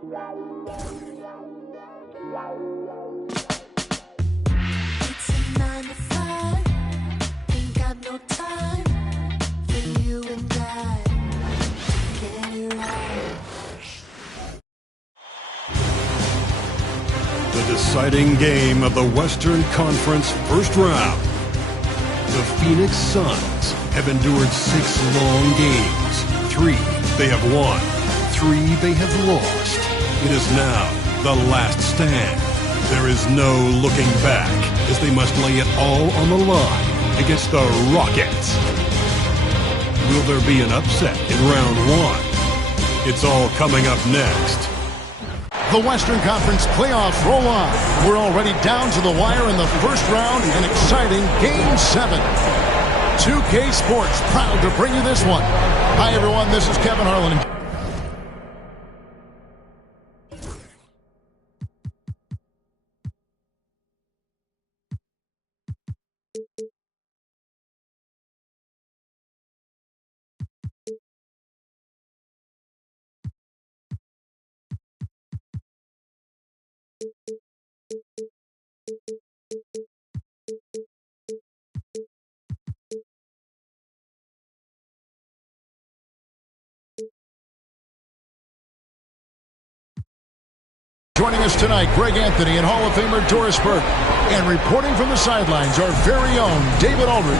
It's a 9 to 5. Ain't got no time for you and I. Get it right. The deciding game of the Western Conference first round. The Phoenix Suns have endured 6 long games. 3 they have won. 3 they have lost. It is now the last stand. There is no looking back as they must lay it all on the line against the Rockets. Will there be an upset in round 1? It's all coming up next. The Western Conference playoffs roll on. We're already down to the wire in the first round. An exciting Game 7. 2K Sports proud to bring you this one. Hi, everyone. This is Kevin Harlan. Joining us tonight, Greg Anthony and Hall of Famer Doris Burke. And reporting from the sidelines, our very own David Aldridge.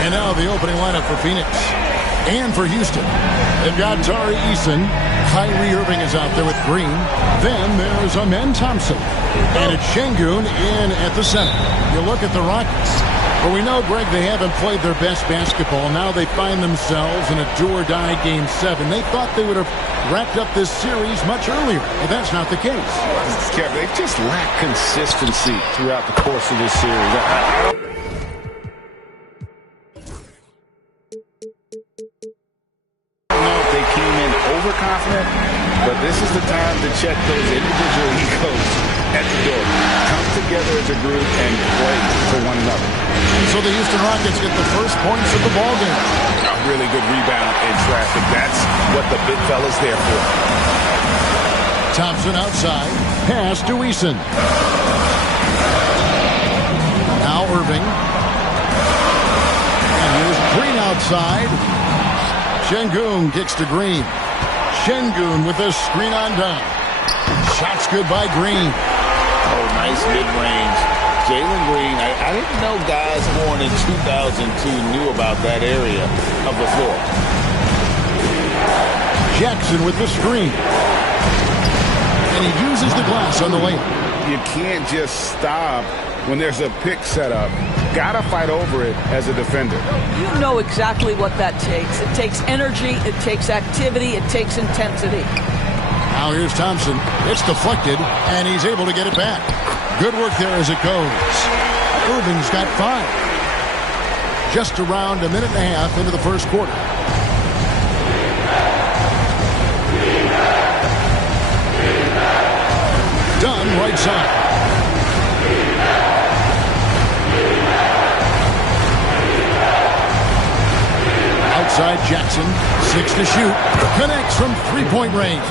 And now the opening lineup for Phoenix. And for Houston, they've got Tari Eason. Kyrie Irving is out there with Green. Then there's Amen Thompson. And it's Şengün in at the center. You look at the Rockets. Well, we know, Greg, they haven't played their best basketball. Now they find themselves in a do-or-die Game 7. They thought they would have wrapped up this series much earlier, but that's not the case. Kevin, they've just lacked consistency throughout the course of this series. Overconfident, but this is the time to check those individual egos at the door. Come together as a group and play for one another. So the Houston Rockets get the first points of the ball game. A really good rebound in traffic. That's what the big fella's there for. Thompson outside. Pass to Eason. Now Irving. And here's Green outside. Şengün kicks to Green. Şengün with a screen on down. Shots good by Green. Oh, nice mid-range. Jalen Green, I didn't know guys born in 2002 knew about that area of the floor. Jackson with the screen. And he uses the glass on the layup. You can't just stop when there's a pick set up. Gotta fight over it as a defender. You know exactly what that takes. It takes energy, it takes activity, it takes intensity. Now here's Thompson. It's deflected, and he's able to get it back. Good work there as it goes. Irving's got 5. Just around a minute and a half into the first quarter. Dunn right side. Outside Jackson, 6 to shoot. Connects from three-point range.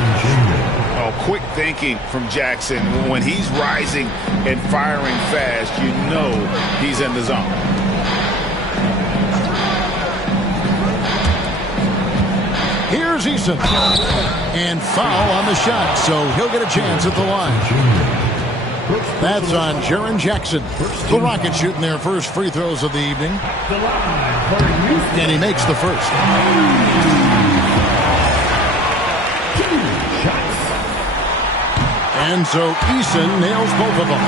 Oh, quick thinking from Jackson. When he's rising and firing fast, you know he's in the zone. Here's Eason. And foul on the shot, so he'll get a chance at the line. That's on Jaren Jackson. The Rockets shooting their first free throws of the evening. And he makes the first. And so Eason nails both of them.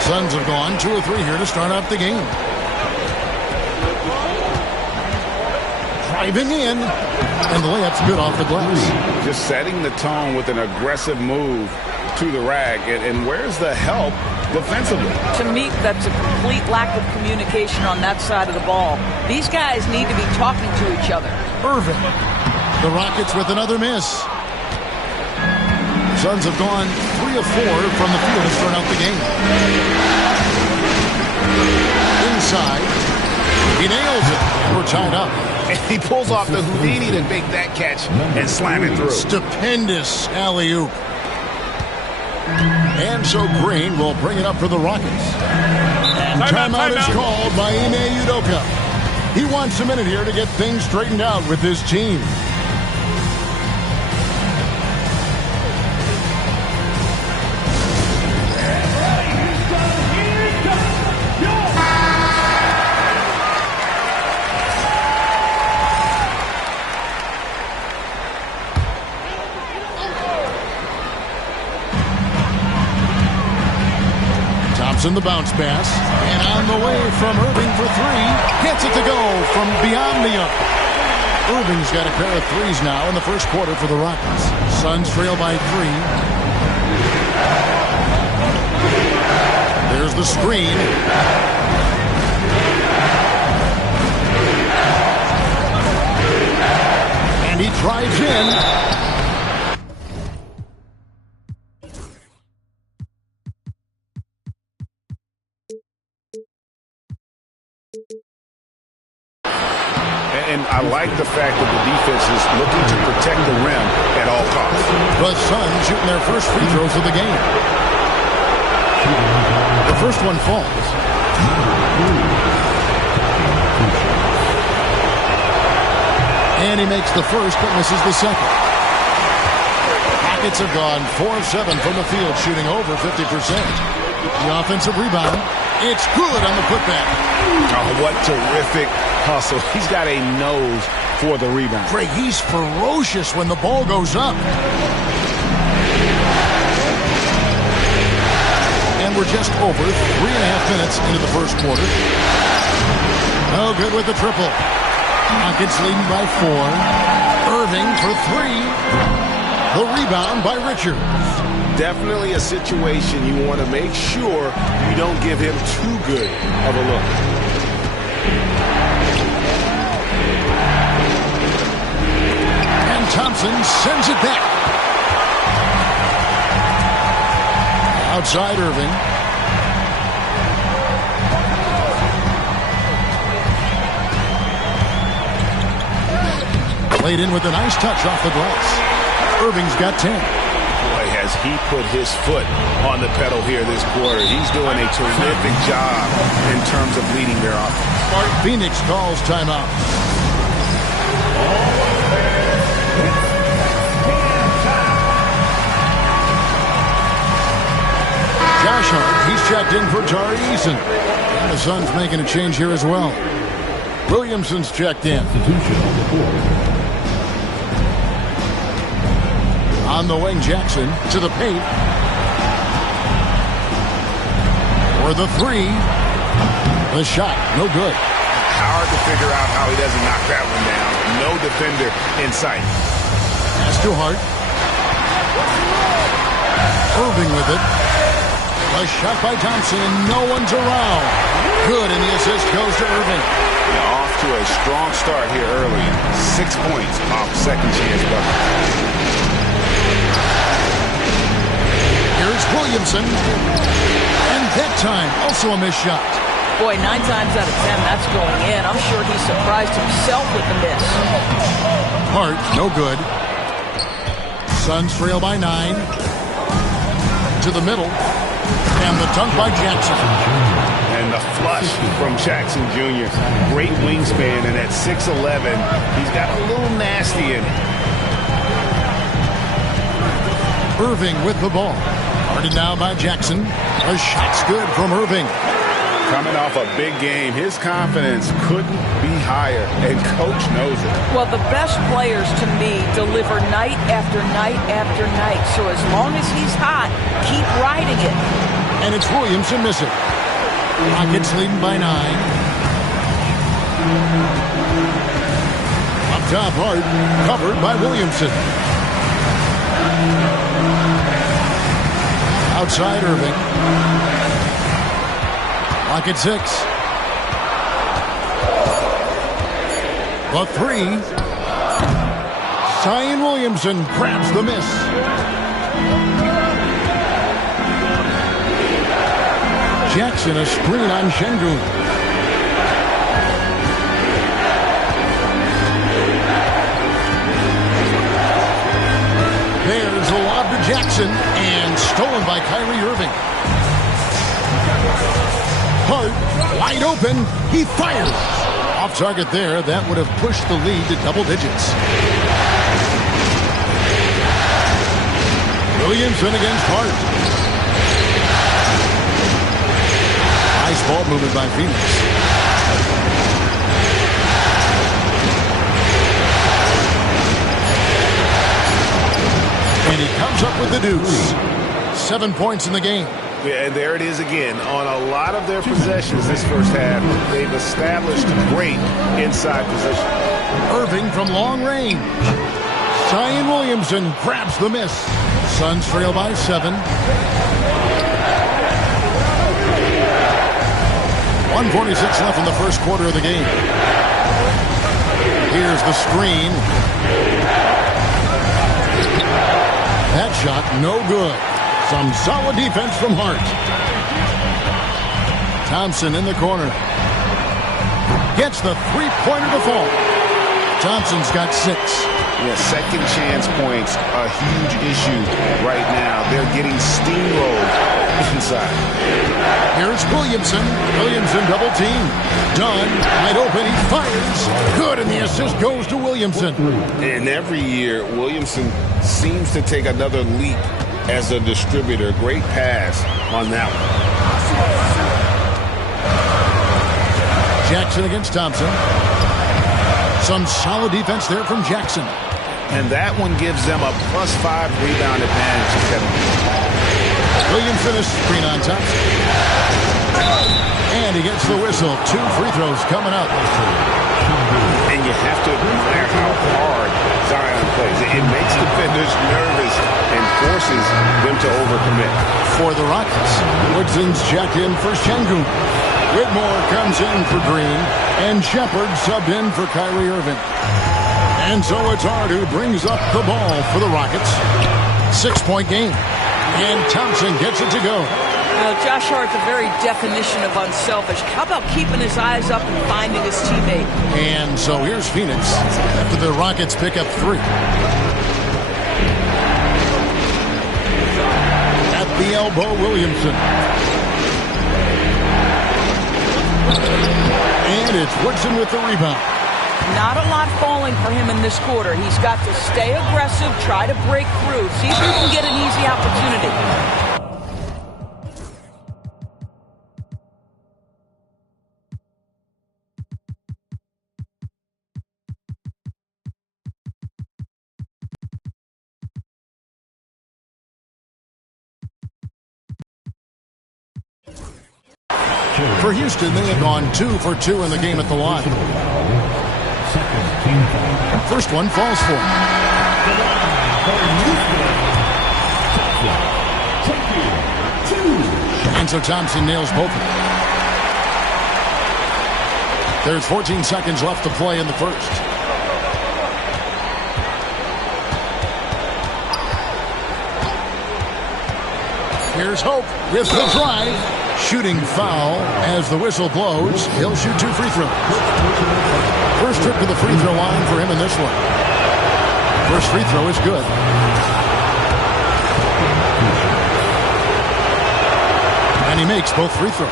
Suns have gone 2 or 3 here to start off the game. Driving in. And the layup's good off the glass. Just setting the tone with an aggressive move to the rack. And where's the help defensively? To me, that's a complete lack of communication on that side of the ball. These guys need to be talking to each other. Irving. The Rockets with another miss. Suns have gone 3 of 4 from the field to start out the game. Inside. He nails it. And we're tied up. And he pulls off the Houdini to make that catch and slam it through. Stupendous alley-oop. And so Green will bring it up for the Rockets. Timeout is called by Ime Udoka. He wants a minute here to get things straightened out with his team. In the bounce pass, and on the way from Irving for three, gets it to go from beyond the arc. Irving's got a pair of threes now in the first quarter for the Rockets. Suns trail by 3. There's the screen. And he drives in. And I like the fact that the defense is looking to protect the rim at all costs. The Suns shooting their first free throws of the game. The first one falls. And he makes the first but misses the second. Rockets have gone 4 of 7 from the field, shooting over 50%. The offensive rebound. It's good on the putback. Oh, what terrific hustle. He's got a nose for the rebound. Greg, he's ferocious when the ball goes up. And we're just over 3.5 minutes into the first quarter. No good with the triple. Rockets leading by 4. Irving for 3. The rebound by Richards. Definitely a situation you want to make sure you don't give him too good of a look. And Thompson sends it back. Outside Irving. Played in with a nice touch off the glass. Irving's got 10. Boy, has he put his foot on the pedal here this quarter. He's doing a terrific job in terms of leading their offense. Phoenix calls timeout. Josh Hart, he's checked in for Tari Eason. And the Suns making a change here as well. Williamson's checked in. On the wing, Jackson to the paint. For the 3. The shot, no good. Hard to figure out how he doesn't knock that one down. No defender in sight. Pass to Hart. Irving with it. A shot by Thompson, and no one's around. Good, and the assist goes to Irving. Off to a strong start here early. 6 points off second chance bucket. Here's Williamson. And that time, also a missed shot. Boy, 9 times out of 10, that's going in. I'm sure he surprised himself with the miss. Hart, no good. Suns trail by 9. To the middle. And the dunk by Jackson. And the flush from Jackson Jr. Great wingspan, and at 6'11", he's got a little nasty in it. Irving with the ball. Guarded now by Jackson. A shot's good from Irving. Coming off a big game, his confidence couldn't be higher, and coach knows it. Well, the best players, to me, deliver night after night after night. So as long as he's hot, keep riding it. And it's Williamson missing. Rockets leading by 9. Up top, Hart, covered by Williamson. Outside Irving. Rocket 6. The 3. Zion Williamson grabs the miss. Jackson a screen on Şengün. Jackson, and stolen by Kyrie Irving. Hart, wide open. He fires. Off target there. That would have pushed the lead to double digits. Williamson against Hart. Nice ball movement by Phoenix. And he comes up with the deuce. 7 points in the game. Yeah, and there it is again. On a lot of their possessions this first half, they've established great inside position. Irving from long range. Zion Williamson grabs the miss. Suns trail by 7. 1:46 left in the first quarter of the game. Here's the screen. That shot no good. Some solid defense from Hart. Thompson in the corner. Gets the three-pointer to fall. Thompson's got 6. Yeah, second chance points, a huge issue right now. They're getting steamrolled inside. Here's Williamson. Williamson double team. Dunn, wide open. He fires. Good, and the assist goes to Williamson. And every year, Williamson seems to take another leap as a distributor. Great pass on that one. Jackson against Thompson. Some solid defense there from Jackson. And that one gives them a +5 rebound advantage, Kevin. Williamson is screen on Thompson. And he gets the whistle. 2 free throws coming up. And you have to admire how hard Zion plays. It makes defenders nervous and forces them to overcommit. For the Rockets, Woodson's checked in for Şengün. Whitmore comes in for Green, and Shepard subbed in for Kyrie Irving. And so it's Hart who brings up the ball for the Rockets. 6-point game. And Thompson gets it to go. Josh Hart's a very definition of unselfish. How about keeping his eyes up and finding his teammate? And so here's Phoenix after the Rockets pick up 3. At the elbow, Williamson. And it's Woodson with the rebound. Not a lot falling for him in this quarter. He's got to stay aggressive, try to break through, see if he can get an easy opportunity. For Houston, they have gone 2 for 2 in the game at the line. First one falls for him. And so Thompson nails both of them. There's 14 seconds left to play in the first. Here's Hope with the drive. Shooting foul as the whistle blows. He'll shoot 2 free throws. First trip to the free throw line for him in this one. First free throw is good. And he makes both free throws.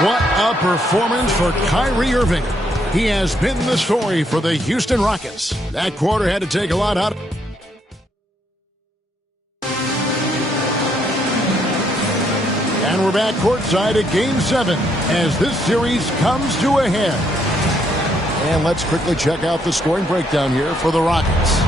What a performance for Kyrie Irving. He has been the story for the Houston Rockets. That quarter had to take a lot out of And we're back courtside at Game 7 as this series comes to a head. And let's quickly check out the scoring breakdown here for the Rockets.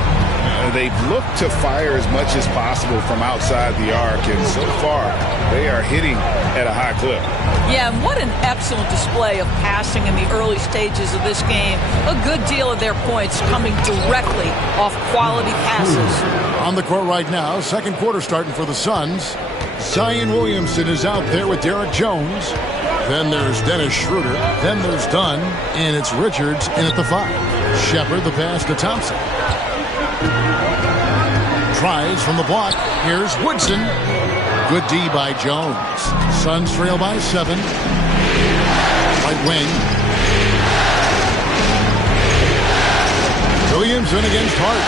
They've looked to fire as much as possible from outside the arc, and so far they are hitting at a high clip. Yeah, and what an excellent display of passing in the early stages of this game. A good deal of their points coming directly off quality passes. On the court right now, second quarter starting for the Suns. Zion Williamson is out there with Derek Jones. Then there's Dennis Schroeder. Then there's Dunn. And it's Richards in at the 5. Shepard the pass to Thompson. Tries from the block. Here's Woodson. Good D by Jones. Suns trail by 7. Right wing. Williamson against Hart.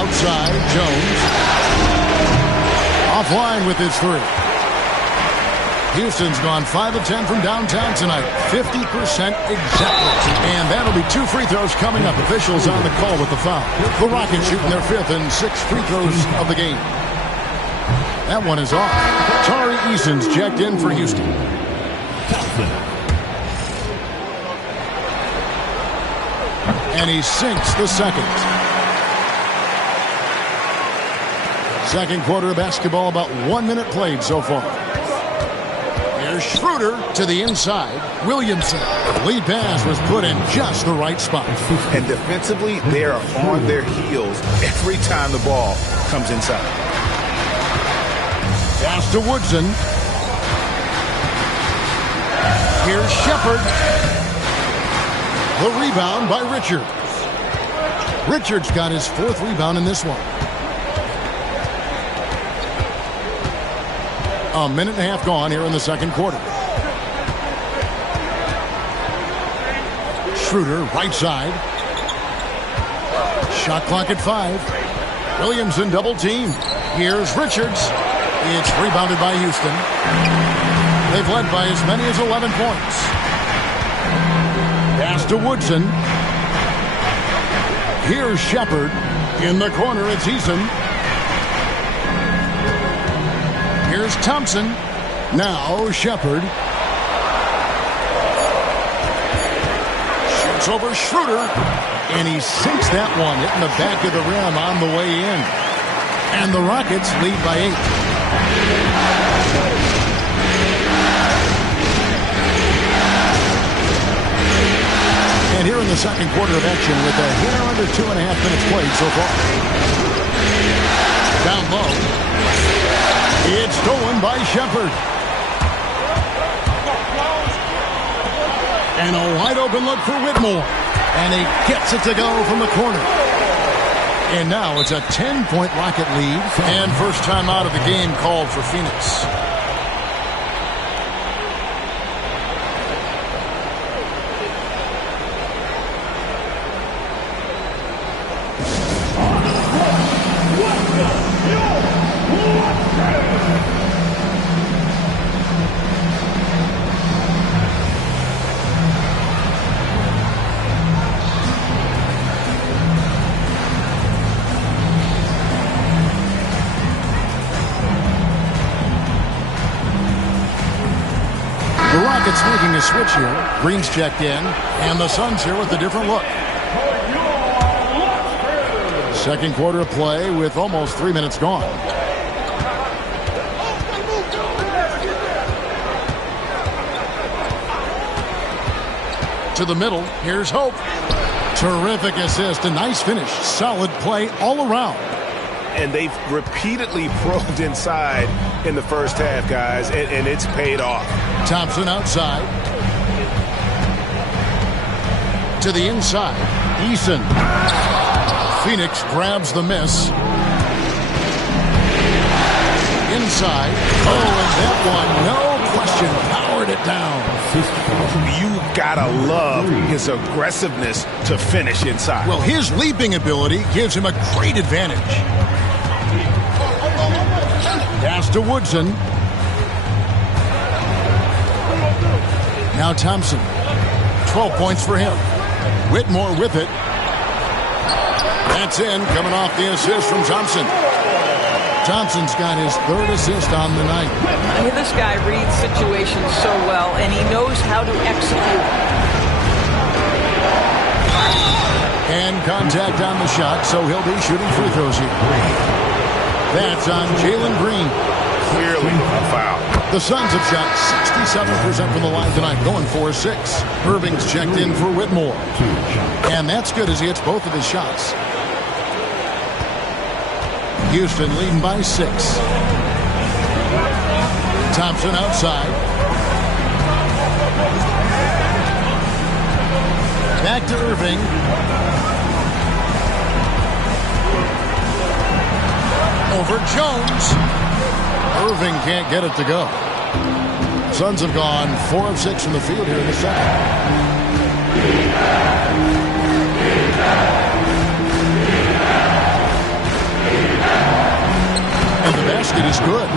Outside, Jones. Offline with his 3. Houston's gone 5 of 10 from downtown tonight. 50% exactly. And that'll be 2 free throws coming up. Officials on the call with the foul. The Rockets shooting their 5th and 6th free throws of the game. That one is off. Tari Eason's checked in for Houston. And he sinks the second. Second quarter of basketball, about 1 minute played so far. Here's Schroeder to the inside. Williamson. Lead pass was put in just the right spot. And defensively, they are on their heels every time the ball comes inside. Pass to Woodson. Here's Shepard. The rebound by Richards. Richards got his 4th rebound in this one. A minute and a half gone here in the second quarter. Schroeder, right side. Shot clock at 5. Williamson double team. Here's Richards. It's rebounded by Houston. They've led by as many as 11 points. Pass to Woodson. Here's Shepard. In the corner, it's Eason. Here's Thompson. Now Shepard. Shoots over Schroeder. And he sinks that one, hitting the back of the rim on the way in. And the Rockets lead by 8. And here in the second quarter of action with a hair under 2.5 minutes played so far. Down low. It's stolen by Shepard. And a wide open look for Whitmore. And he gets it to go from the corner. And now it's a 10-point Rocket lead. And first time out of the game called for Phoenix. Rockets making a switch here. Green's checked in, and the Suns here with a different look. Second quarter of play with almost 3 minutes gone. To the middle, here's Hope. Terrific assist, a nice finish. Solid play all around. And they've repeatedly probed inside in the first half, guys, and it's paid off. Thompson outside. To the inside. Eason. Phoenix grabs the miss. Inside. Oh, and that one, no question, powered it down. You gotta love his aggressiveness to finish inside. Well, his leaping ability gives him a great advantage. Pass to Woodson. Now Thompson. 12 points for him. Whitmore with it. That's in, coming off the assist from Thompson. Thompson's got his 3rd assist on the night. This guy reads situations so well, and he knows how to execute. And contact on the shot, so he'll be shooting free throws here. That's on Jalen Green. Clearly a foul. The Suns have shot 67% from the line tonight, going 4-6. Irving's checked in for Whitmore. And that's good as he hits both of his shots. Houston leading by 6. Thompson outside. Back to Irving. Over Jones. Irving can't get it to go. Suns have gone 4 of 6 from the field here in the second. And the basket is good.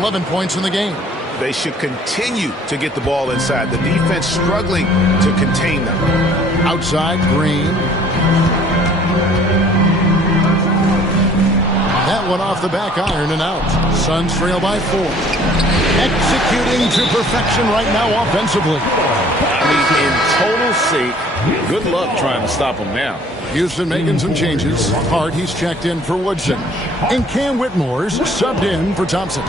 11 points in the game. They should continue to get the ball inside. The defense struggling to contain them. Outside, Green. That one off the back iron and out. Suns trail by 4. Executing to perfection right now offensively. I mean, in total sync. Good luck trying to stop them now. Houston making some changes. Hart, he's checked in for Woodson. And Cam Whitmore's subbed in for Thompson.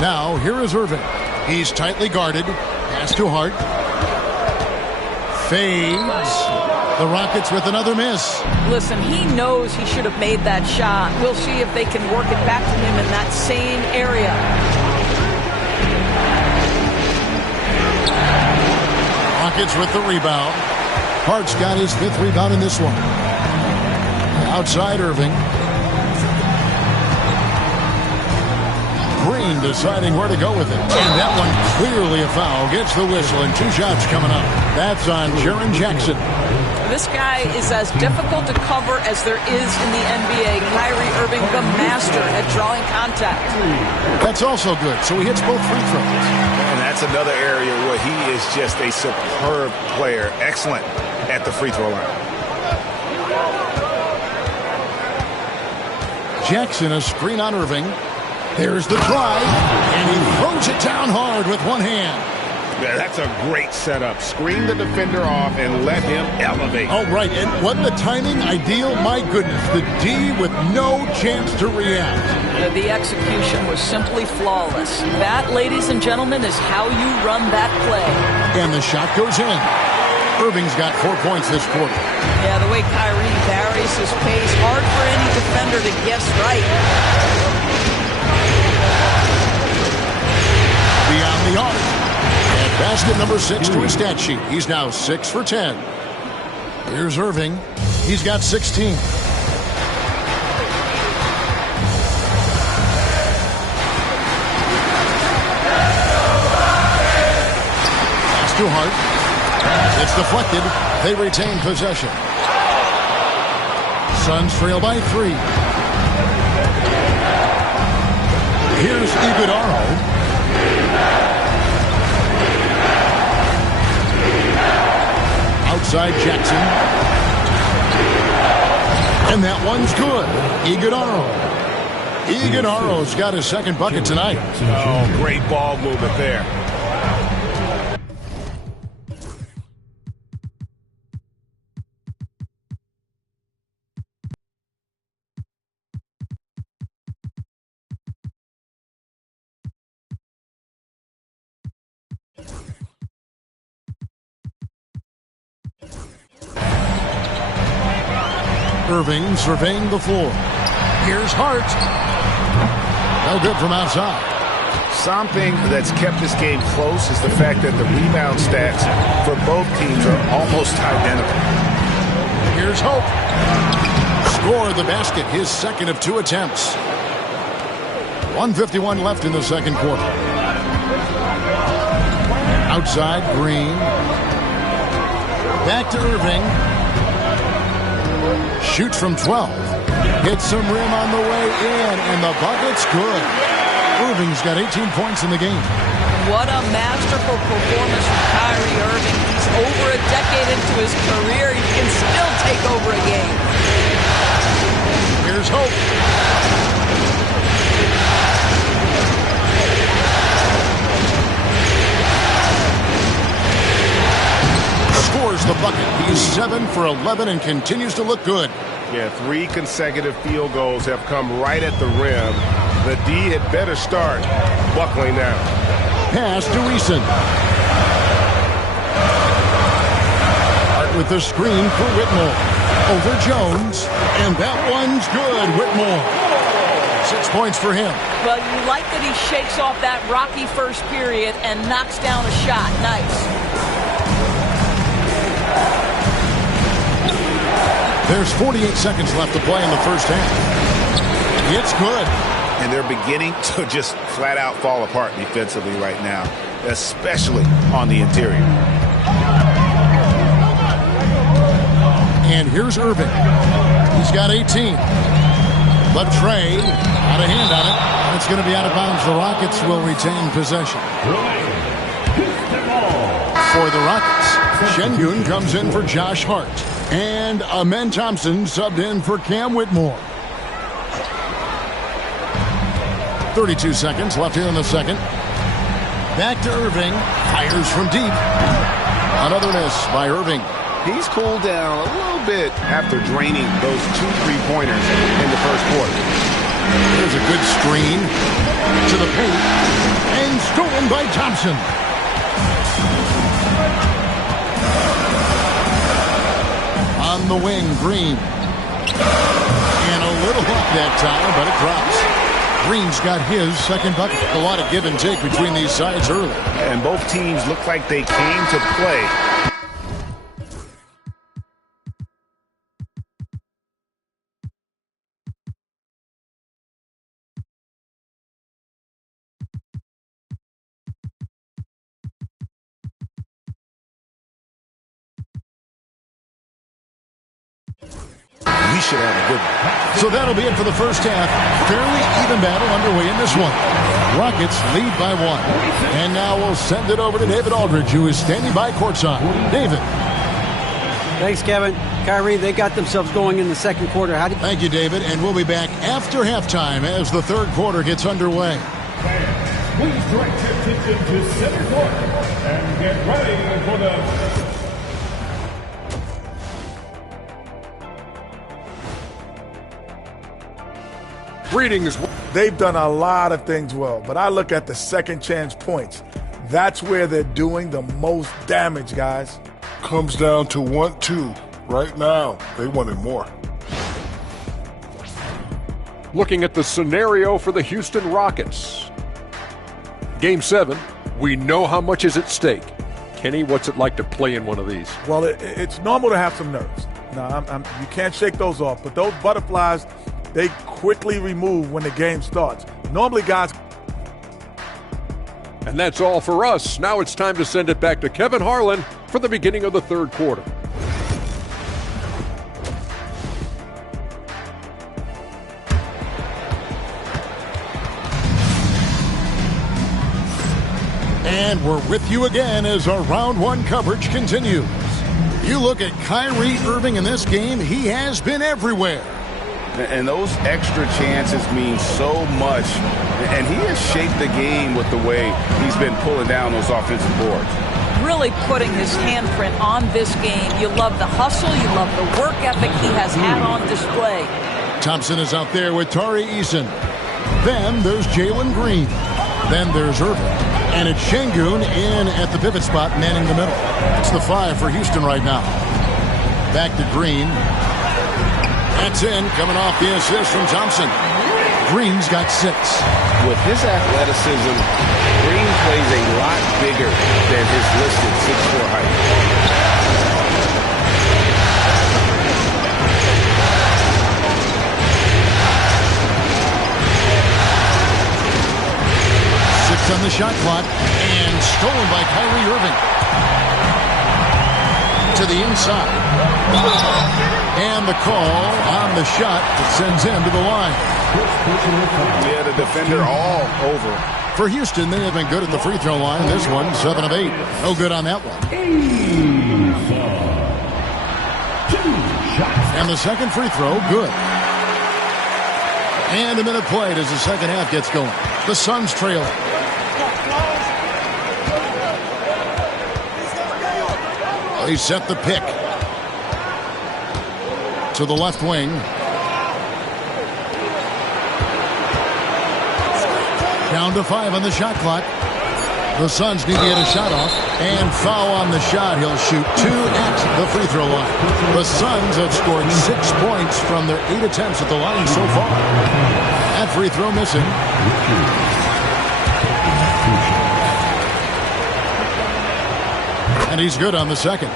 Now, here is Irving. He's tightly guarded. Pass to Hart. Fades. The Rockets with another miss. Listen, he knows he should have made that shot. We'll see if they can work it back to him in that same area. Rockets with the rebound. Hart's got his 5th rebound in this one. Outside Irving. Green deciding where to go with it. And that one clearly a foul. Gets the whistle and 2 shots coming up. That's on Jaren Jackson. This guy is as difficult to cover as there is in the NBA. Kyrie Irving, the master at drawing contact. That's also good. So he hits both free throws. And that's another area where he is just a superb player. Excellent at the free throw line. Jackson, a screen on Irving. There's the try. And he throws it down hard with one hand. Yeah, that's a great setup. Screen the defender off and let him elevate. Oh, right. And wasn't the timing ideal? My goodness. The D with no chance to react. The execution was simply flawless. That, ladies and gentlemen, is how you run that play. And the shot goes in. Irving's got 4 points this quarter. Yeah, the way Kyrie varies his pace, hard for any defender to guess right. Beyond the arc. And basket number 6 to his stat sheet. He's now 6 for 10. Here's Irving. He's got 16. Pass to Hart. It's deflected. They retain possession. Suns trail by 3. Here's Iguodala. Outside Jackson. And that one's good. Iguodala's got his 2nd bucket tonight. Oh, great ball movement there. Irving surveying the floor. Here's Hart. No good from outside. Something that's kept this game close is the fact that the rebound stats for both teams are almost identical. Here's Hope. Score the basket, his 2nd of 2 attempts. 1:51 left in the 2nd quarter. Outside, Green. Back to Irving. Shoots from 12. Hits some rim on the way in, and the bucket's good. Irving's got 18 points in the game. What a masterful performance from Kyrie Irving. He's over a decade into his career. He can still take over a game. Here's Hope. Scores the bucket. He's 7 for 11 and continues to look good. Yeah, 3 consecutive field goals have come right at the rim. The D had better start buckling now. Pass to Eason. Hart with the screen for Whitmore. Over Jones. And that one's good. Whitmore. 6 points for him. Well, you like that he shakes off that rocky first period and knocks down a shot. Nice. There's 48 seconds left to play in the first half. It's good. And they're beginning to just flat out fall apart defensively right now, especially on the interior. And here's Irving. He's got 18. But Trey, out of hand on it. It's going to be out of bounds. The Rockets will retain possession. For the Rockets, Şengün comes in for Josh Hart. And Amen Thompson subbed in for Cam Whitmore. 32 seconds left here in the second. Back to Irving. Fires from deep. Another miss by Irving. He's cooled down a little bit after draining those 2 3-pointers in the first quarter. There's a good screen to the paint. And stolen by Thompson. On the wing, Green. And a little up that time, but it drops. Green's got his second bucket. A lot of give and take between these sides early. And both teams look like they came to play. We should have a good one. So that'll be it for the first half. Fairly even battle underway in this one. Rockets lead by 1. And now we'll send it over to David Aldridge, who is standing by courtside. David. Thanks, Kevin. Kyrie, they got themselves going in the second quarter. Thank you, David. And we'll be back after halftime as the third quarter gets underway. Please direct your attention to center court and get ready for the... Greetings. They've done a lot of things well, but I look at the second chance points. That's where they're doing the most damage, guys. Comes down to 1-2. Right now, they wanted more. Looking at the scenario for the Houston Rockets. Game 7, we know how much is at stake. Kenny, what's it like to play in one of these? Well, it's normal to have some nerves. Now, you can't shake those off, but those butterflies, they quickly remove when the game starts. Normally, guys... And that's all for us. Now it's time to send it back to Kevin Harlan for the beginning of the third quarter. And we're with you again as our round 1 coverage continues. You look at Kyrie Irving in this game, he has been everywhere. And those extra chances mean so much. And he has shaped the game with the way he's been pulling down those offensive boards. Really putting his handprint on this game. You love the hustle. You love the work ethic he has had on display. Thompson is out there with Tari Eason. Then there's Jalen Green. Then there's Irving. And it's Şengün in at the pivot spot, manning the middle. It's the 5 for Houston right now. Back to Green. That's in, coming off the assist from Thompson. Green's got 6. With his athleticism, Green plays a lot bigger than his listed 6'4" height. On the shot clock, and stolen by Kyrie Irving. To the inside. And the call on the shot that sends him to the line. Yeah, the defender all over. For Houston, they have been good at the free throw line. This one, 7 of 8. No good on that one. And the second free throw, good. And a minute played as the second half gets going. The Suns trail. They set the pick to the left wing. Down to 5 on the shot clock. The Suns need to get a shot off. And foul on the shot. He'll shoot 2 at the free throw line. The Suns have scored 6 points from their 8 attempts at the line so far. That free throw missing. And he's good on the second.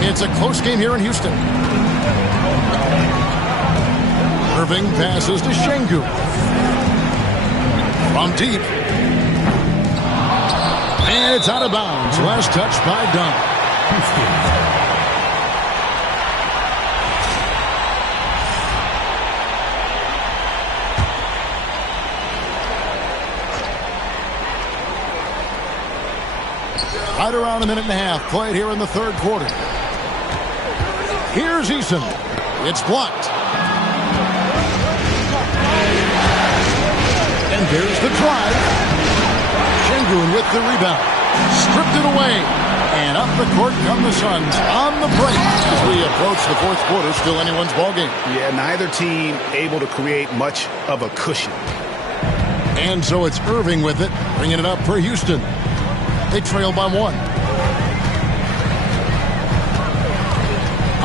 It's a close game here in Houston. Irving passes to Şengün. From deep. And it's out of bounds. Last touch by Dunn. Right around a minute and a half played here in the third quarter. Here's Eason. It's blocked. And there's the drive. Şengün with the rebound. Stripped it away. And up the court come the Suns on the break as we approach the fourth quarter. Still anyone's ballgame. Yeah, neither team able to create much of a cushion. And so it's Irving with it, bringing it up for Houston. They trail by 1.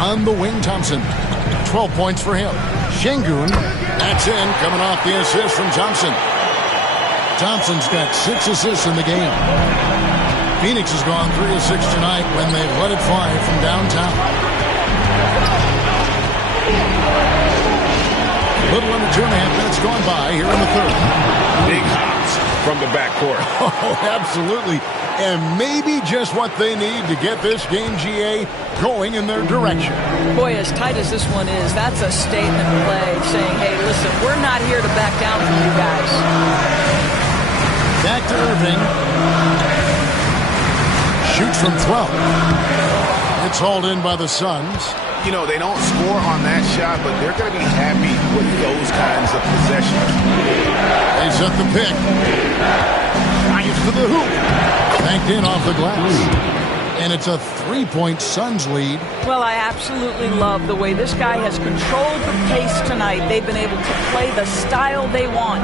On the wing, Thompson. 12 points for him. Şengün, that's in, coming off the assist from Thompson. Thompson's got 6 assists in the game. Phoenix has gone 3 of 6 tonight when they've let it fly from downtown. A little under 2.5 minutes gone by here in the third. Big hops from the backcourt. Oh, absolutely. And maybe just what they need to get this game, GA, going in their direction. Boy, as tight as this one is, that's a statement play saying, hey, listen, we're not here to back down from you guys. Back to Irving. Shoots from 12. It's hauled in by the Suns. You know, they don't score on that shot, but they're going to be happy with those kinds of possessions. They set the pick. Drives to the hoop. Banked in off the glass. And it's a 3-point Suns lead. Well, I absolutely love the way this guy has controlled the pace tonight. They've been able to play the style they want.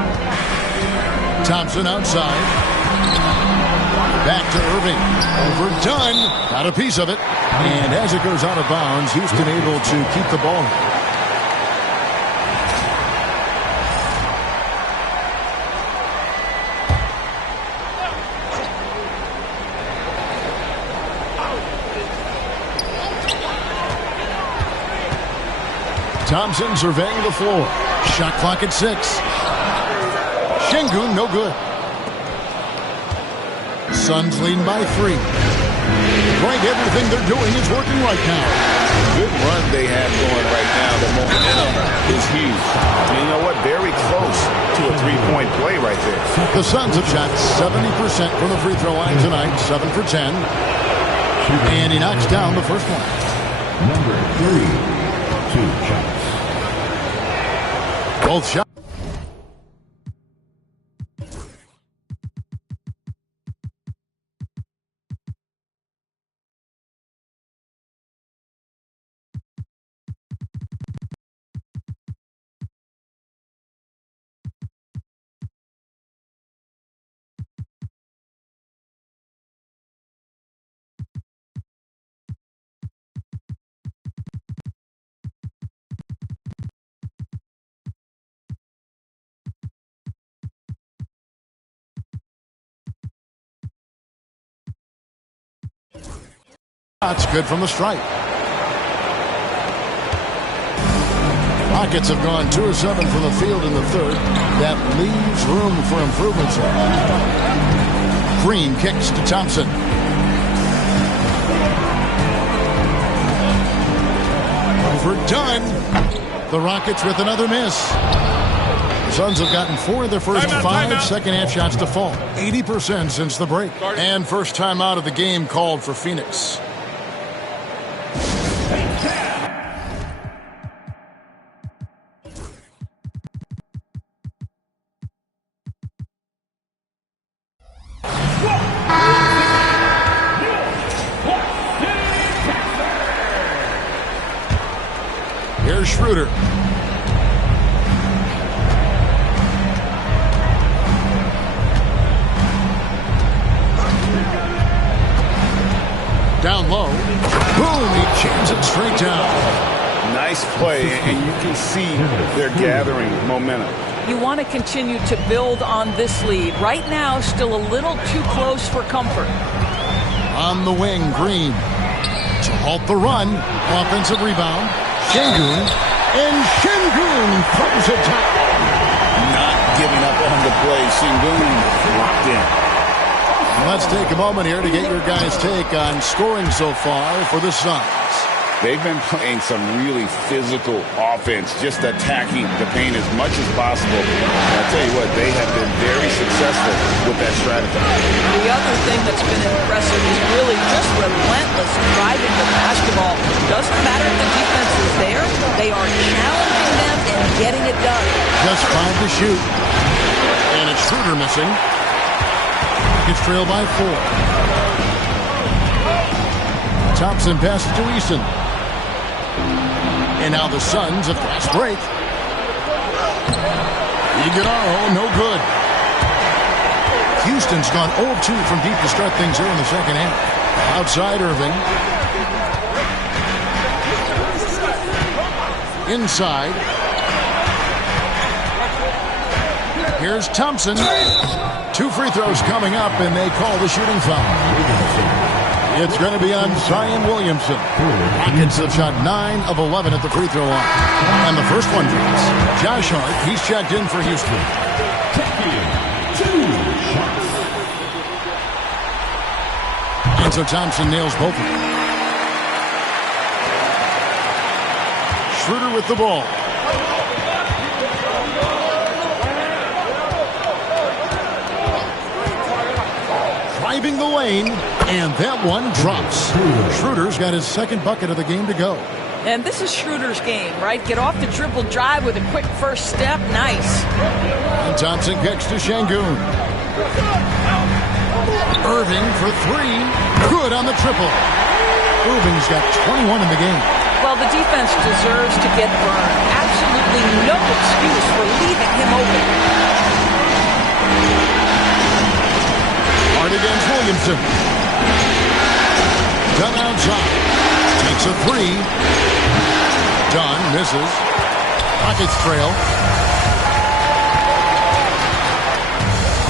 Thompson outside. Back to Irving. Overdone. Got a piece of it. And as it goes out of bounds, Houston able to keep the ball. Thompson surveying the floor. Shot clock at 6. Şengün, no good. Suns leading by 3. Greg, everything they're doing is working right now. Good run they have going right now. The momentum is huge. And you know what? Very close to a 3-point play right there. The Suns have shot 70% from the free throw line tonight. 7 for 10. And he knocks down the first one. Number 3, 2 shots. Both shots. That's good from the stripe. Rockets have gone 2 of 7 from the field in the third. That leaves room for improvements. Green kicks to Thompson. Overdone. The Rockets with another miss. Suns have gotten 4 of their first 5 second-half shots to fall. 80% since the break. And first time out of the game called for Phoenix. Here's Schroeder. Down low. Boom! He jams it straight down. Nice play, and you can see they're gathering momentum. You want to continue to build on this lead. Right now, still a little too close for comfort. On the wing, Green. To halt the run. Offensive rebound. Şengün. And Şengün throws it down. Not giving up on the play. Şengün locked in. Let's take a moment here to get your guys' take on scoring so far for the Suns. They've been playing some really physical offense, just attacking the paint as much as possible. And I'll tell you what, they have been very successful with that strategy. The other thing that's been impressive is really just relentless driving the basketball. Doesn't matter if the defense is there. They are challenging them and getting it done. Just 5 to shoot. And it's Schroeder missing. Gets trailed by 4. Thompson passes to Eason. And now the Suns a fast break. Iguodala, no good. Houston's gone 0-2 from deep to start things here in the second half. Outside Irving. Inside. Here's Thompson. 2 free throws coming up, and they call the shooting foul. It's going to be on Zion Williamson. Rockets have shot 9 of 11 at the free throw line. And the first one drops. Josh Hart, he's checked in for Houston. And so Thompson nails both of them. Schroeder with the ball. Driving the lane, and that one drops. Schroeder's got his second bucket of the game to go. And this is Schroeder's game, right? Get off the dribble drive with a quick first step. Nice. And Thompson kicks to Şengün. Irving for 3. Good on the triple. Irving's got 21 in the game. Well, the defense deserves to get burned. Absolutely no excuse for leaving him open. Hard against Williamson. Dunn outside. Takes a 3. Dunn misses. Rockets trail.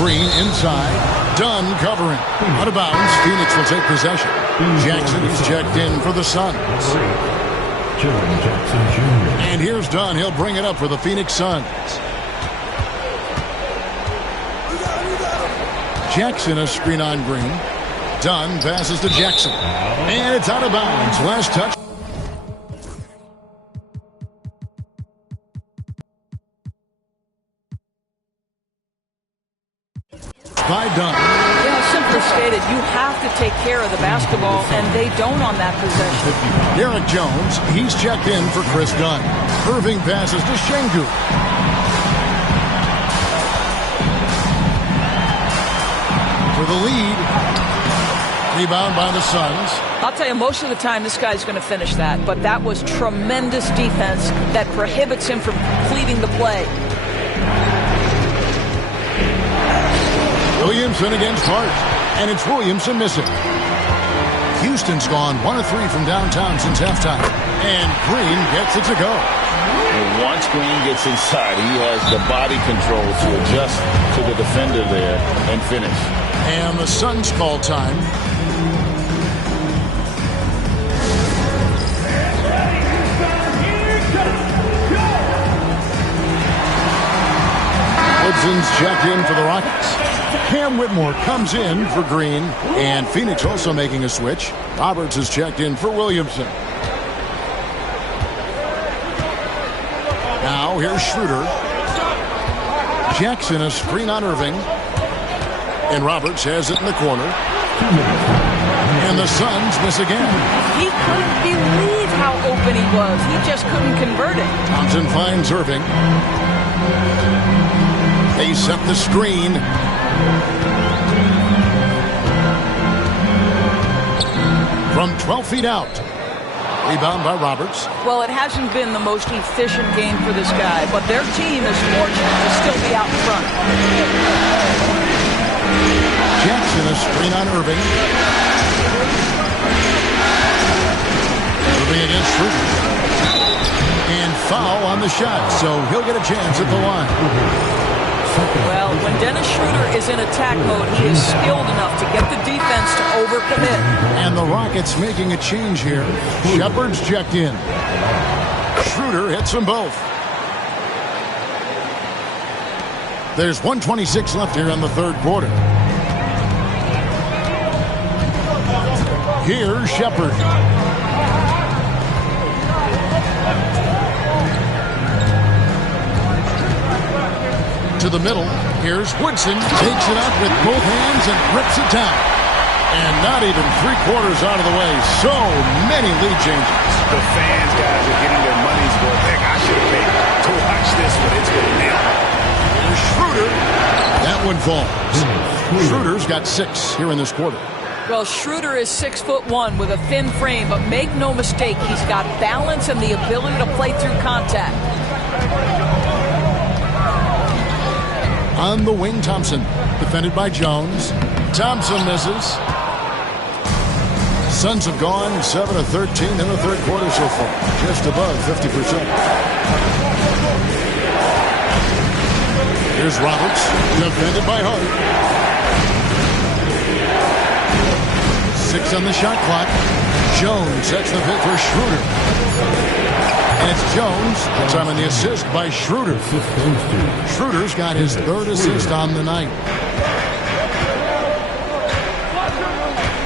Green inside. Dunn covering. Out of bounds. Phoenix will take possession. Jackson is checked in for the Suns. And here's Dunn. He'll bring it up for the Phoenix Suns. Jackson a screen on Green. Dunn passes to Jackson. And it's out of bounds. Last touch. By Dunn. You know, simply stated, you have to take care of the basketball, and they don't on that possession. Derek Jones, he's checked in for Chris Dunn. Irving passes to Şengün. For the lead. Rebound by the Suns. I'll tell you, most of the time this guy's going to finish that, but that was tremendous defense that prohibits him from completing the play. Williamson against Hart, and it's Williamson missing. Houston's gone 1 of 3 from downtown since halftime, and Green gets it to go. And once Green gets inside, he has the body control to adjust to the defender there and finish. And the Suns call time. Woodson's checked in for the Rockets. Cam Whitmore comes in for Green, and Phoenix also making a switch. Roberts is checked in for Williamson. Now here's Schroeder. Jackson a screen on Irving. And Roberts has it in the corner. And the Suns miss again. He couldn't believe how open he was. He just couldn't convert it. Thompson finds Irving. They set the screen. From 12 feet out. Rebound by Roberts. Well, it hasn't been the most efficient game for this guy, but their team is fortunate to still be out in front. Jackson a screen on Irving. Irving against Schroeder. And foul on the shot, so he'll get a chance at the line. Well, when Dennis Schroeder is in attack mode, he is skilled enough to get the defense to overcommit. And the Rockets making a change here. Shepard's checked in. Schroeder hits them both. There's 1:26 left here in the third quarter. Here's Shepard. To the middle. Here's Woodson. Takes it up with both hands and rips it down. And not even 3/4 out of the way. So many lead changes. The fans, guys, are getting their money's worth. Heck, I should have paid to watch this one. It's going to nail it. Here's Schroeder. That one falls. Schroeder's got 6 here in this quarter. Well, Schroeder is 6'1" with a thin frame, but make no mistake, he's got balance and the ability to play through contact. On the wing, Thompson. Defended by Jones. Thompson misses. Suns have gone 7 of 13 in the third quarter so far. Just above 50%. Here's Roberts. Defended by Hart. 6 on the shot clock. Jones sets the pick for Schroeder. And it's Jones. This time on the assist by Schroeder. Schroeder's got his 3rd assist on the night.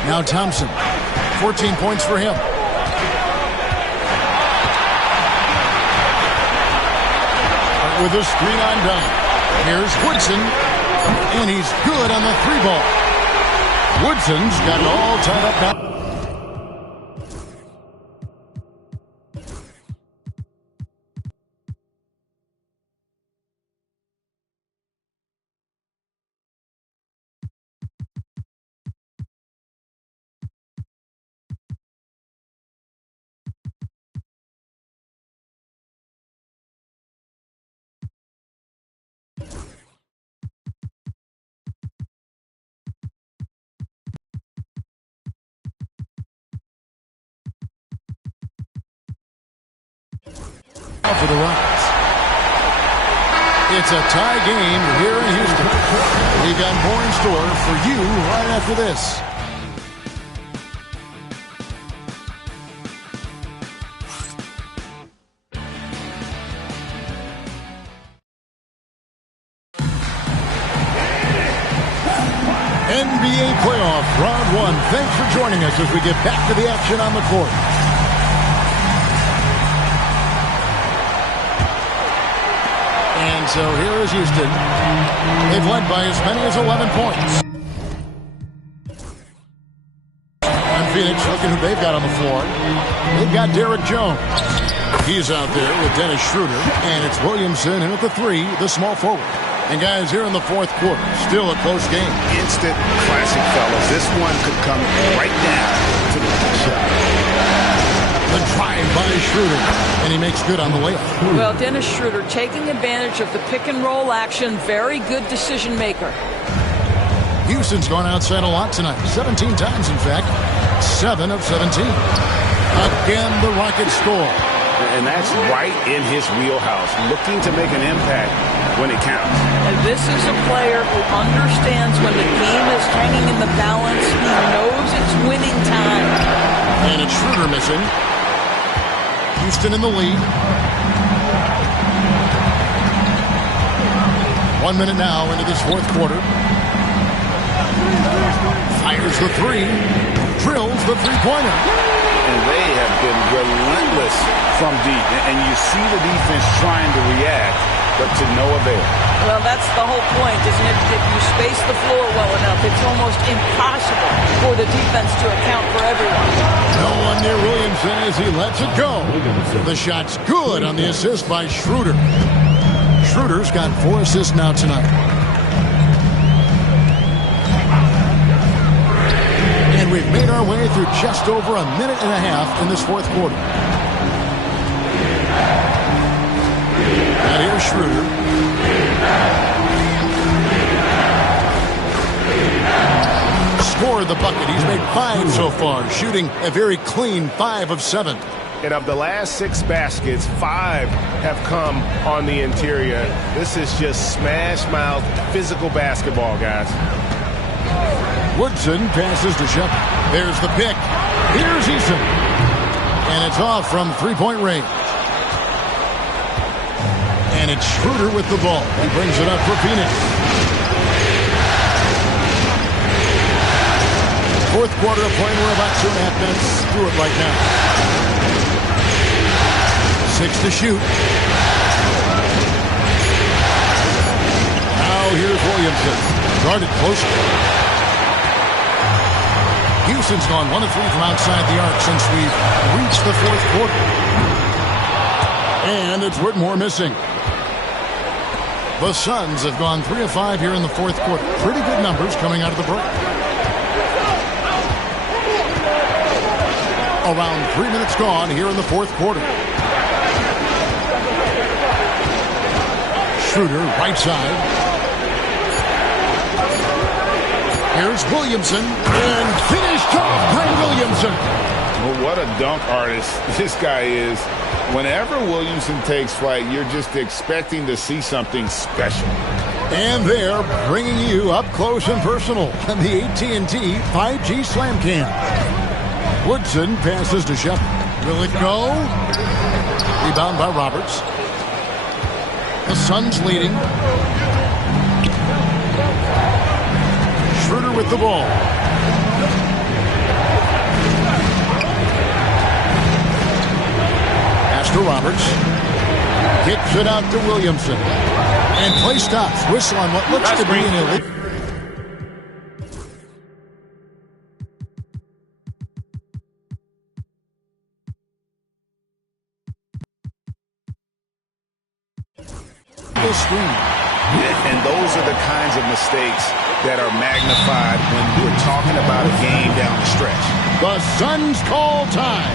Now Thompson. 14 points for him. With a screen on down. Here's Woodson. And he's good on the 3-ball. Woodson's got it all tied up now. For the Rockets. It's a tie game here in Houston. We've got more in store for you right after this. NBA playoff round 1. Thanks for joining us as we get back to the action on the court. And so here is Houston. They've led by as many as 11 points. And Phoenix, looking who they've got on the floor. They've got Derek Jones. He's out there with Dennis Schroeder. And it's Williamson in at the 3, the small forward. And guys, here in the fourth quarter, still a close game. Instant classic, fellas. This one could come right down to the shot. The drive by Schroeder, and he makes good on the layup. Well, Dennis Schroeder taking advantage of the pick-and-roll action. Very good decision maker. Houston's gone outside a lot tonight. 17 times, in fact. 7 of 17. Again, the Rockets score. And that's right in his wheelhouse, looking to make an impact when it counts. And this is a player who understands when the game is hanging in the balance. He knows it's winning time. And it's Schroeder missing. Houston in the lead. 1 minute now into this fourth quarter. Fires the 3. Drills the 3-pointer. And they have been relentless from deep. And you see the defense trying to react. but to no avail. Well, that's the whole point, isn't it? If you space the floor well enough, it's almost impossible for the defense to account for everyone. No one near Williamson as he lets it go. The shot's good on the assist by Schroeder. Schroeder's got 4 assists now tonight. And we've made our way through just over a minute and a half in this fourth quarter. And here's Schroeder. Scored the bucket. He's made 5 so far, shooting a very clean 5 of 7. And of the last 6 baskets, 5 have come on the interior. This is just smash-mouth physical basketball, guys. Woodson passes to Shepard. There's the pick. Here's Eason. And it's off from three-point range. And it's Schroeder with the ball. He brings it up for Phoenix. Fourth quarter of play. We're about 2.5 minutes through it right now. 6 to shoot. Now here's Williamson. Guarded closely. Houston's gone 1 of 3 from outside the arc since we've reached the fourth quarter. And it's Whitmore missing. The Suns have gone 3 of 5 here in the fourth quarter. Pretty good numbers coming out of the break. Around 3 minutes gone here in the fourth quarter. Schroeder, right side. Here's Williamson, and finished off by Williamson. Well, what a dunk artist this guy is. Whenever Williamson takes flight, you're just expecting to see something special. And they're bringing you up close and personal on the AT&T 5G Slam Cam. Woodson passes to Shepard. Will it go? Rebound by Roberts. The Suns leading. Schroeder with the ball. Pass to Roberts. Kicks it out to Williamson. And play stops. Whistle on what looks to be an illegal. Screen. And those are the kinds of mistakes that are magnified when we're talking about a game down the stretch. The Suns call time.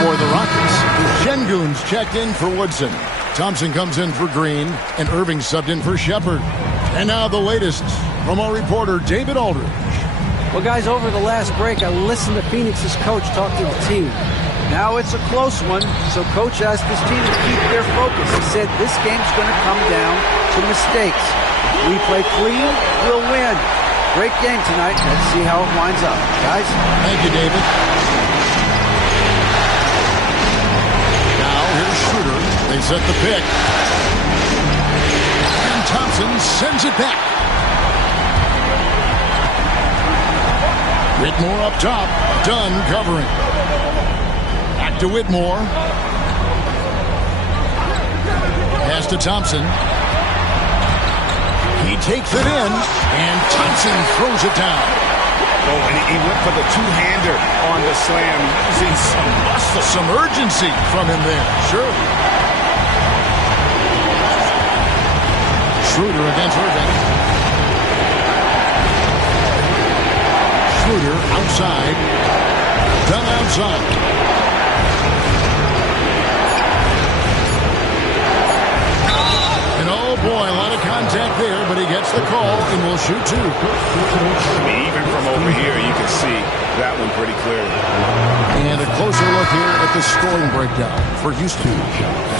For the Rockets, Şengün's checked in for Woodson. Thompson comes in for Green, and Irving subbed in for Shepard. And now the latest from our reporter, David Aldridge. Well, guys, over the last break, I listened to Phoenix's coach talk to the team. Now it's a close one, so coach asked his team to keep their focus. He said this game's going to come down to mistakes. If we play clean, we'll win. Great game tonight. Let's see how it winds up. Guys? Thank you, David. Now here's Schroeder. They set the pick. And Thompson sends it back. Whitmore up top. Dunn covering. Back to Whitmore. Pass to Thompson. He takes it in, and Thompson throws it down. Oh, and he went for the two-hander on the slam, using some muscle. Some urgency from him there. Sure. Schroeder against Irving. Schroeder outside. Dunn outside. And oh boy, a lot of contact there, but he gets the call and will shoot two. Even from over here, you can see that one pretty clearly. And a closer look here at the scoring breakdown for Houston.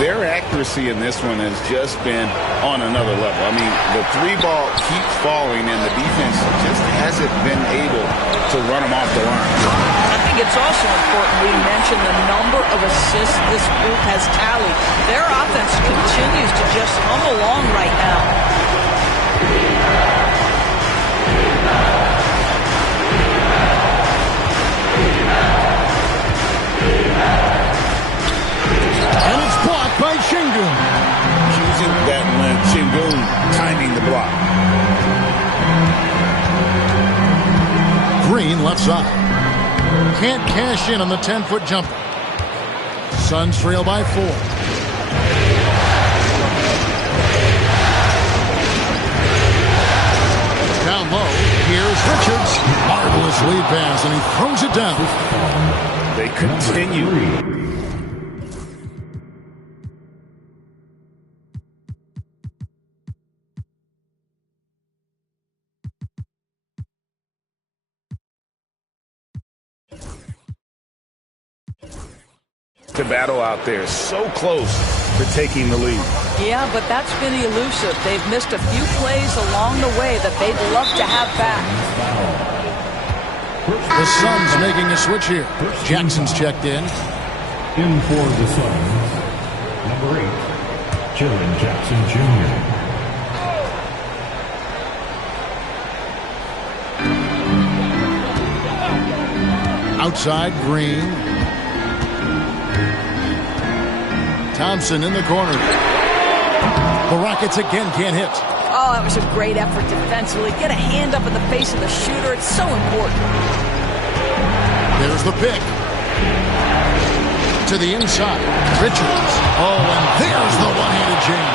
Their accuracy in this one has just been on another level. I mean, the three ball keeps falling, and the defense just hasn't been able to run them off the line. I think think it's also important we mention the number of assists this group has tallied. Their offense continues to just hum along right now. And it's blocked by Sengun. Choosing that Sengun timing the block. Green left side. Can't cash in on the 10-foot jumper. Suns trail by 4. Down low, here's Richards. Marvelous lead pass, and he throws it down. They continue. To battle out there, so close to taking the lead. Yeah, but that's been elusive. They've missed a few plays along the way that they'd love to have back. The Suns making a switch here. Jackson's checked in. In for the Suns, number 8, Jaren Jackson Jr. Outside, Green. Thompson in the corner. The Rockets again can't hit. Oh, that was a great effort defensively. Get a hand up in the face of the shooter. It's so important. There's the pick. To the inside. Richards. Oh, and there's the one-handed jam.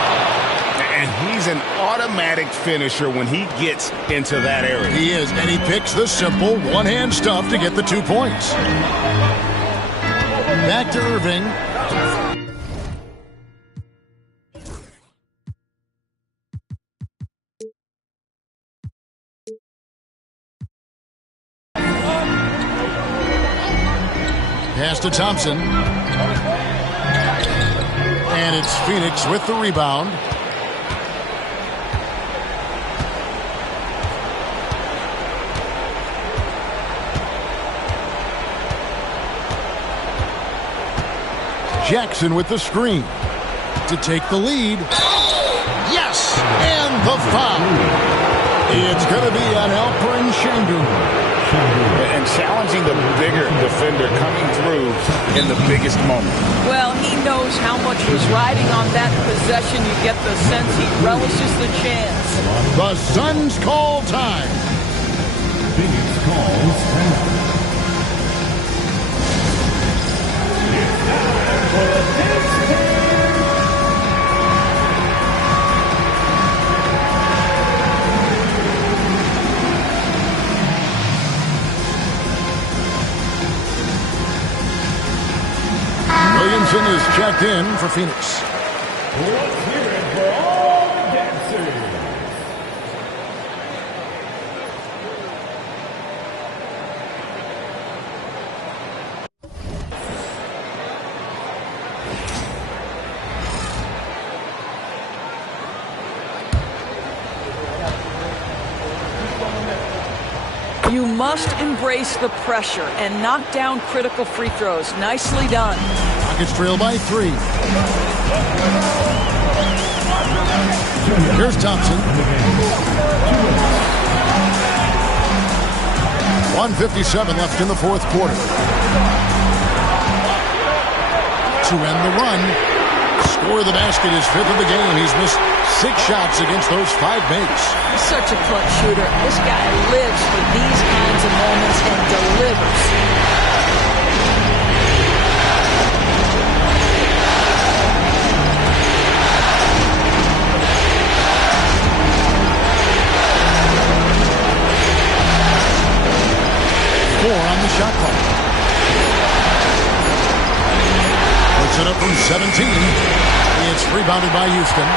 And he's an automatic finisher when he gets into that area. He is, and he picks the simple one-hand stuff to get the 2 points. Back to Irving. Pass to Thompson. And it's Phoenix with the rebound. Jackson with the screen to take the lead. Yes! And the foul. It's going to be on Alperen Sengun. And challenging the bigger defender coming through in the biggest moment. Well, he knows how much was riding on that possession. You get the sense he relishes the chance. The Suns call time. Phoenix calls time. Williamson is checked in for Phoenix. Let's hear it for all the dancers. You must embrace the pressure and knock down critical free throws. Nicely done. Rockets trail by 3. Here's Thompson. 1:57 left in the fourth quarter. To end the run. Score the basket, his 5th of the game. He's missed 6 shots against those 5 makes. He's such a clutch shooter. This guy lives for these kinds of moments and delivers. On the shot clock. Puts it up from 17. It's rebounded by Houston.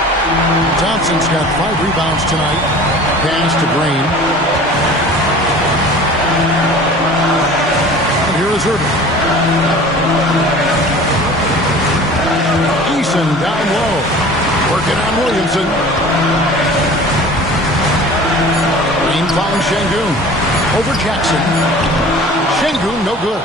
Thompson's got 5 rebounds tonight. Pass to Green. And here is Irving. Eason down low. Working on Williamson. Green finds Sengun. Over Jackson. Sengun, no good.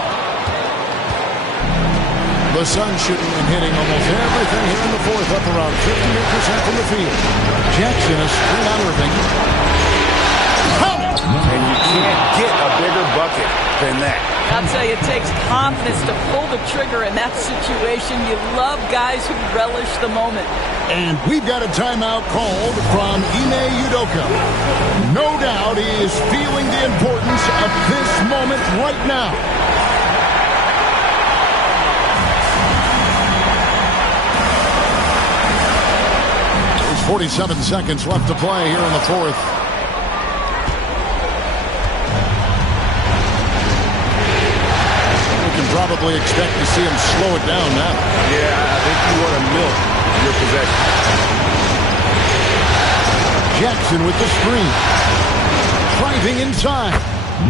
The Suns shooting and hitting almost everything here in the fourth, up around 58% from the field. Jackson is straight out Irving. And you can't get a bigger bucket than that. I'll tell you, it takes confidence to pull the trigger in that situation. You love guys who relish the moment. And we've got a timeout called from Ime Udoka. No doubt he is feeling the importance of this moment right now. There's 47 seconds left to play here in the fourth. Probably expect to see him slow it down now. Yeah, I think you want to milk your possession. Jackson with the screen. Driving inside.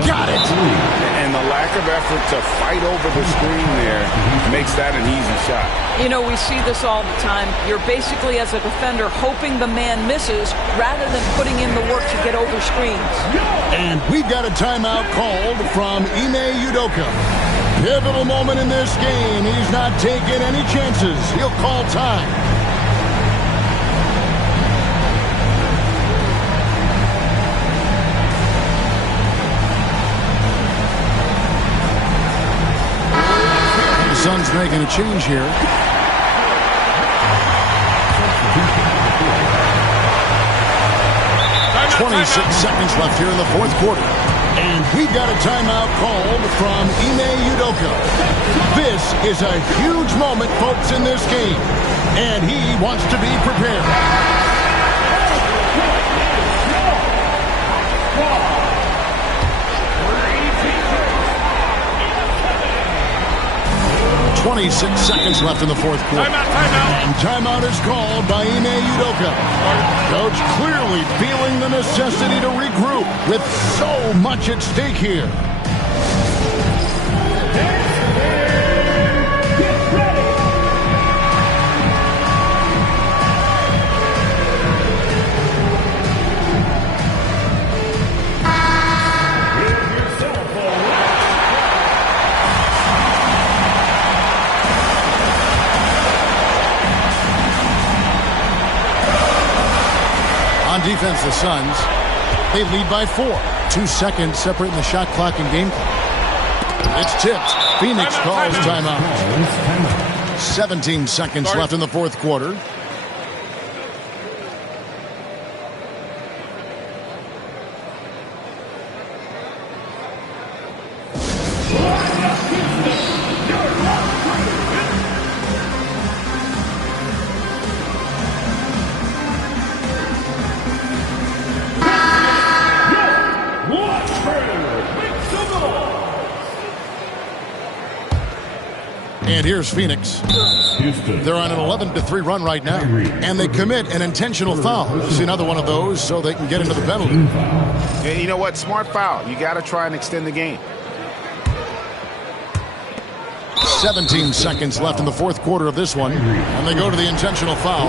Got it. And the lack of effort to fight over the screen there makes that an easy shot. You know, we see this all the time. You're basically, as a defender, hoping the man misses rather than putting in the work to get over screens. And we've got a timeout called from Ime Udoka. Pivotal moment in this game. He's not taking any chances. He'll call time. The Suns making a change here. Time 26 seconds left here in the fourth quarter. And we've got a timeout called from Ime Udoka. This is a huge moment, folks, in this game. And he wants to be prepared. 26 seconds left in the fourth quarter. Timeout. And timeout is called by Ime Udoka. Coach clearly feeling the necessity to regroup with so much at stake here. On defense, the Suns, they lead by 4. 2 seconds separating the shot clock and game clock. It's tipped. Phoenix calls timeout. 17 seconds left in the fourth quarter. And here's Phoenix. They're on an 11-3 run right now. And they commit an intentional foul. This is another one of those so they can get into the penalty. Yeah, you know what? Smart foul. You got to try and extend the game. 17 seconds left in the fourth quarter of this one. And they go to the intentional foul.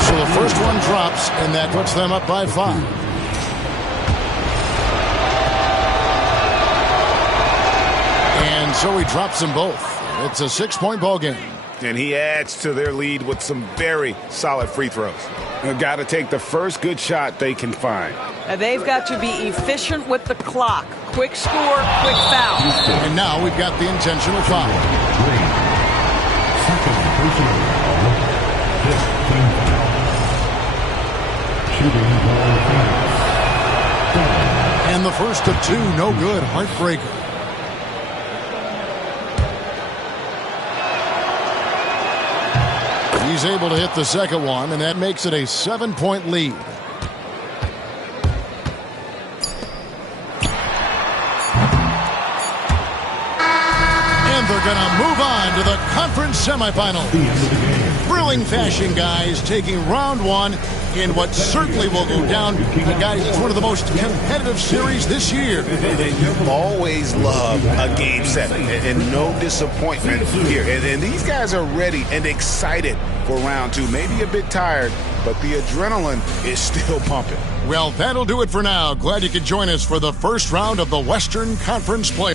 So the first one drops, and that puts them up by 5. And so he drops them both. It's a 6-point ball game. And he adds to their lead with some very solid free throws. They've got to take the first good shot they can find. And they've got to be efficient with the clock. Quick score, quick foul. And now we've got the intentional foul. Second personal foul. 15 foul. Shooting ball Phoenix. And the first of 2, no good. Heartbreaker. He's able to hit the second one, and that makes it a 7-point lead. And they're going to move on to the conference semifinals. Thrilling fashion, guys, taking round 1 in what certainly will go down, guys, it's one of the most competitive series this year. And you always love a Game 7, and no disappointment here. And these guys are ready and excited for round 2. Maybe a bit tired, but the adrenaline is still pumping. Well, that'll do it for now. Glad you could join us for the first round of the Western Conference Play.